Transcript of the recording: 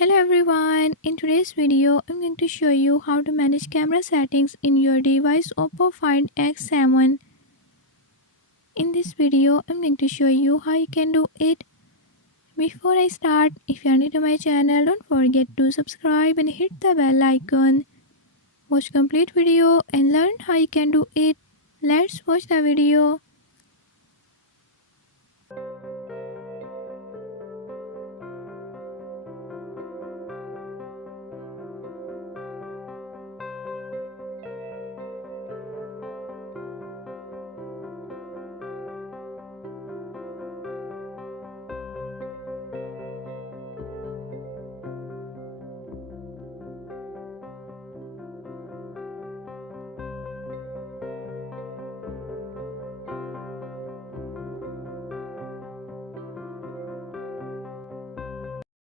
Hello everyone, in today's video I'm going to show you how to manage camera settings in your device Oppo Find X7. In this video I'm going to show you how you can do it. Before I start, if you are new to my channel, don't forget to subscribe and hit the bell icon. Watch complete video and learn how you can do it. Let's watch the video.